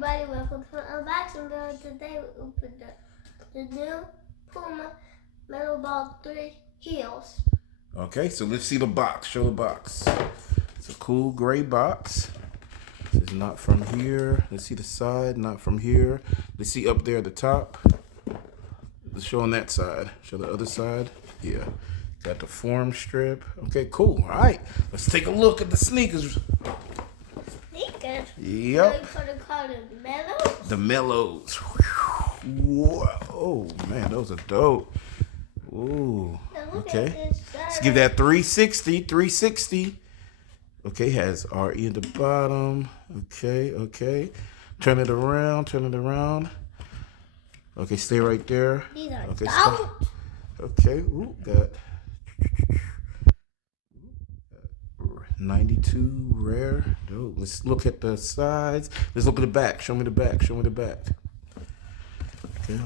everybody, welcome to unboxing video. Today we opened the new Puma Melo.03 heels. Okay, so let's see the box. Show the box. It's a cool gray box. This is not from here. Let's see the side, not from here. Let's see up there at the top. Let's show on that side. Show the other side. Yeah. Got the form strip. Okay, cool. All right. Let's take a look at the sneakers. Sneakers? Yep. So you call them Melos? The Melos. Whoa. Oh, man, those are dope. Ooh. Okay. Let's give that 360. 360. Okay, has RE at the bottom. Okay. Turn it around. Okay, stay right there. These are okay, dope. Okay, ooh, got 92 rare. Dope. Let's look at the sides. Let's look at the back. Show me the back. Okay,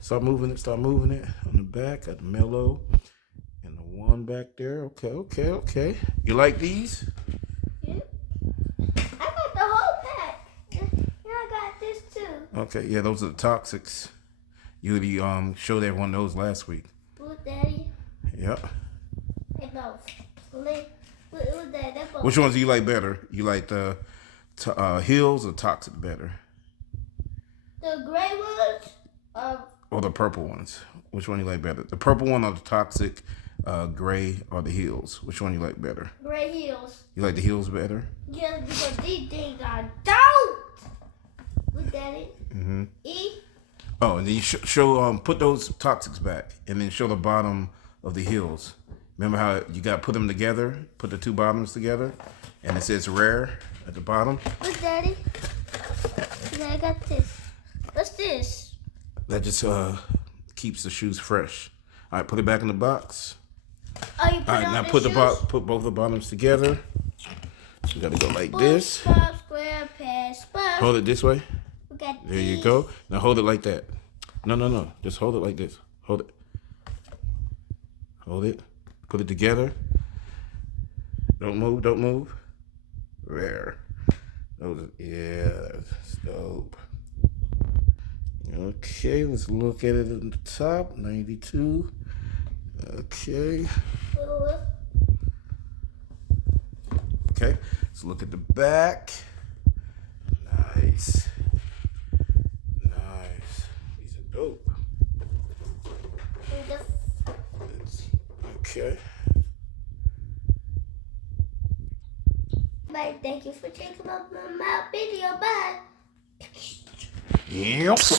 start moving it. On the back, got the Melo and the one back there. Okay. You like these? Yep. I got the whole pack. And I got this too. Okay, yeah, those are the Toxics. You already showed everyone those last week. Blue Daddy. Yep. They both. Both. Which ones do you like better? You like the heels or Toxic better? The gray ones or the purple ones? Which one you like better? The purple one or the Toxic gray or the heels? Which one you like better? gray heels. You like the heels better? Yes, because these things are dope. Look at it. Mm-hmm. E. Oh, and then you show put those Toxics back, and then show the bottom of the heels. Remember how you got to put them together? Put the two bottoms together, and it says rare at the bottom. Look, Daddy. I got this. What's this? That just keeps the shoes fresh. All right, put it back in the box. Oh, you put All right, now put both the bottoms together. You got to go like this. Square, pass, pass. Hold it this way. There you go. Now hold it like that. No. Just hold it like this. Hold it. Put it together. Don't move. Rare. That's dope. Okay, let's look at it at the top. 92. Okay. Okay, let's look at the back. Nice. These are dope. Okay. Bye. Thank you for checking out my video. Bye. Yep.